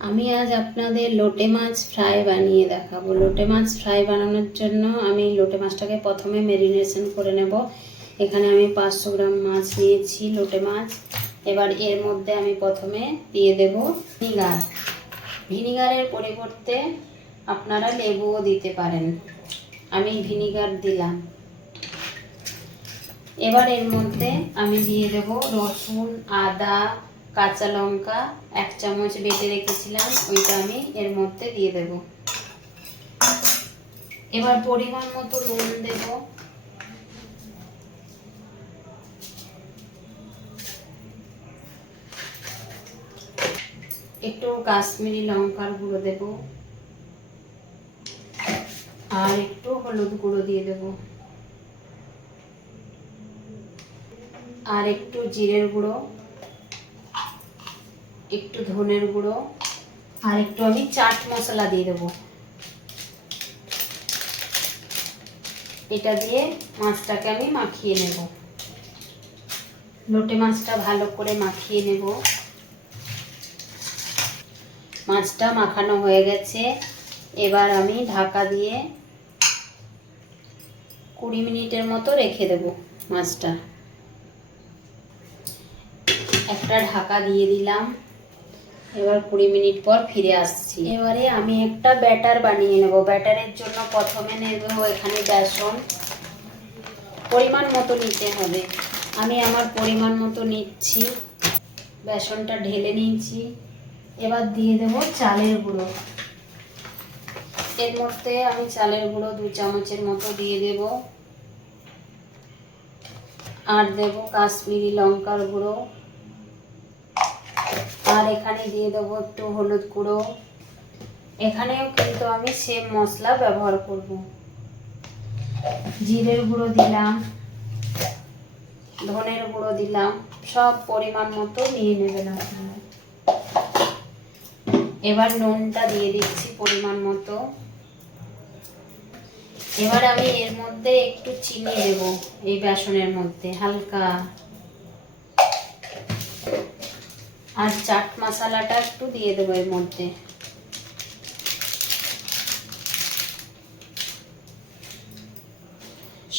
আমি আজ আপনাদের লোটে মাছ ফ্রাই বানিয়ে দেখাবো। লোটে মাছ ফ্রাই বানানোর জন্য আমি লোটে মাছটাকে প্রথমে মেরিনেশন করে নেব। এখানে আমি পাঁচশো গ্রাম মাছ নিয়েছি লোটে মাছ। এবার এর মধ্যে আমি প্রথমে দিয়ে দেব ভিনিগার। ভিনিগারের পরিবর্তে আপনারা লেবুও দিতে পারেন। আমি ভিনিগার দিলাম। এবার এর মধ্যে আমি দিয়ে দেব রসুন, আদা কাঁচা লঙ্কা এক চামচ বেটে রেখেছিলাম, ওইটা আমি এর মধ্যে দিয়ে দেব। এবার পরিমাণ মতো নুন দেব। একটু কাশ্মীরি লঙ্কার গুঁড়ো দেব। আর একটু হলুদ গুঁড়ো দিয়ে দেবো। আর একটু জিরের গুঁড়ো। একটু ধনের গুঁড়ো, আর একটু আমি চাট মশলা দিয়ে দেবো। এটা দিয়ে মাছটাকে আমি মাখিয়ে নেব। লোটে মাছটা ভালো করে মাখিয়ে নেব। মাছটা মাখানো হয়ে গেছে। এবার আমি ঢাকা দিয়ে কুড়ি মিনিটের মতো রেখে দেব মাছটা। একটা ঢাকা দিয়ে দিলাম। এবার কুড়ি মিনিট পর ফিরে আসছি। এবারে আমি একটা ব্যাটার বানিয়ে নেব। ব্যাটারের জন্য প্রথমে নেব এখানে বেসন। পরিমাণ মতো নিতে হবে। আমি আমার পরিমাণ মতো নিচ্ছি। বেসনটা ঢেলে নিয়েছি। এবার দিয়ে দেব চালের গুঁড়ো। এর মধ্যে আমি চালের গুঁড়ো দু চামচের মতো দিয়ে দেব। আর দেব কাশ্মীরি লঙ্কার গুঁড়ো। আর এখানে দিয়ে দেবো একটু হলুদ গুঁড়ো। এখানেও কিন্তু আমি সেম মশলা ব্যবহার করব। জিরের গুঁড়ো দিলাম, ধনের গুঁড়ো দিলাম, সব পরিমাণ মতো নিয়ে নেবেন আপনারা। এবার নুনটা দিয়ে দিচ্ছি পরিমাণ মতো। এবার আমি এর মধ্যে একটু চিনি দেব, এই বেসনের মধ্যে, হালকা। আর চাট মশলাটা একটু দিয়ে দেবো এর মধ্যে।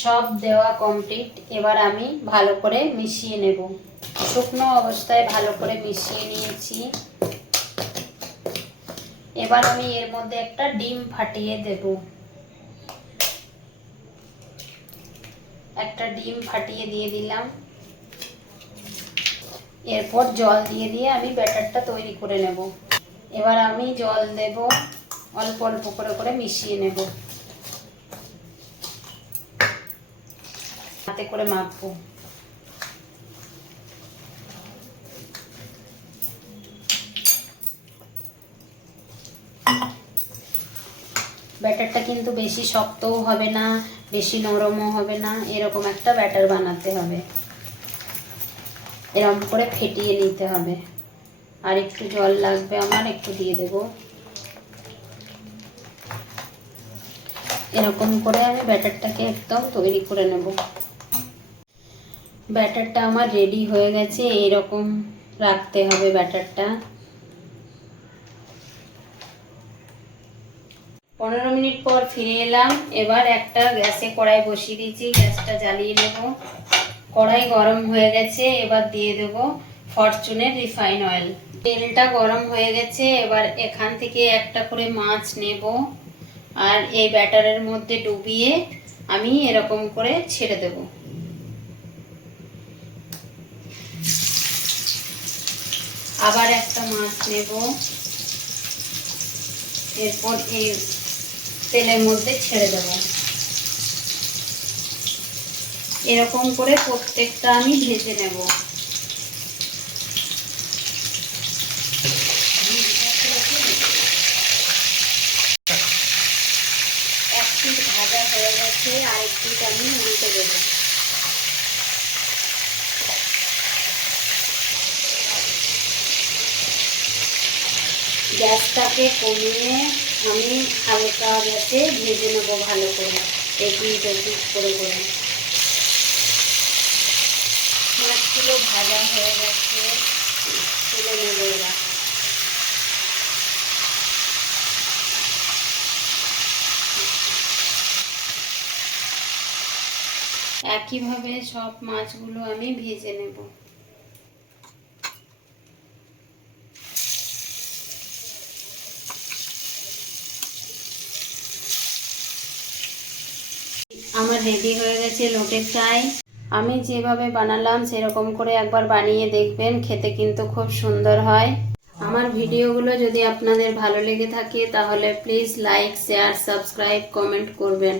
সব দেওয়া কমপ্লিট এবার আমি ভালো করে মিশিয়ে নেব। শুকনো অবস্থায় ভালো করে মিশিয়ে নিয়েছি। এবার আমি এর মধ্যে একটা ডিম ফাটিয়ে দেব। একটা ডিম ফাটিয়ে দিয়ে দিলাম। এরপর জল দিয়ে দিয়ে আমি ব্যাটারটা তৈরি করে নেব। এবার আমি জল দেব, অল্প অল্প করে করে মিশিয়ে নেব। হাতে করে মাখবো। ব্যাটারটা কিন্তু বেশি শক্তও হবে না, বেশি নরমও হবে না, এরকম একটা ব্যাটার বানাতে হবে। এরকম করে ফেটিয়ে নিতে হবে। আর একটু জল লাগবে আমার, একটু দিয়ে দেব। এরকম করে আমি ব্যাটারটাকে একদম তৈরি করে নেব। ব্যাটারটা আমার রেডি হয়ে গেছে, এরকম রাখতে হবে ব্যাটারটা। পনেরো মিনিট পর ফিরে এলাম, এবার একটা গ্যাসে কড়াই বসিয়ে দিয়েছি, গ্যাসটা জ্বালিয়ে নেব। কড়াই গরম হয়ে গেছে, এবার দিয়ে দেব ফরচুনের রিফাইন অয়েল। তেলটা গরম হয়ে গেছে, এবার এখান থেকে একটা করে মাছ নেব আর এই ব্যাটারের মধ্যে ডুবিয়ে আমি এরকম করে ছেড়ে দেব। আবার একটা মাছ নেব। এরপর এই তেলের মধ্যে ছেড়ে দেবো। এরকম করে প্রত্যেকটা আমি ভেজে নেব। গ্যাসটাকে কমিয়ে আমি হালকা গ্যাসে ভেজে নেব ভালো করে এপিট করে করে। মাছগুলো ভাজা হয়ে গেছে। তুলে নেব এবার। একইভাবে সব মাছগুলো আমি ভেজে নেব। আমার রেডি হয়ে গেছে লোটে ফ্রাই আমি যেভাবে বানালাম, সেরকম করে একবার বানিয়ে দেখবেন, খেতে কিন্তু খুব সুন্দর হয়। আমার ভিডিওগুলো যদি আপনাদের ভালো লেগে থাকে, তাহলে please like share subscribe comment করবেন।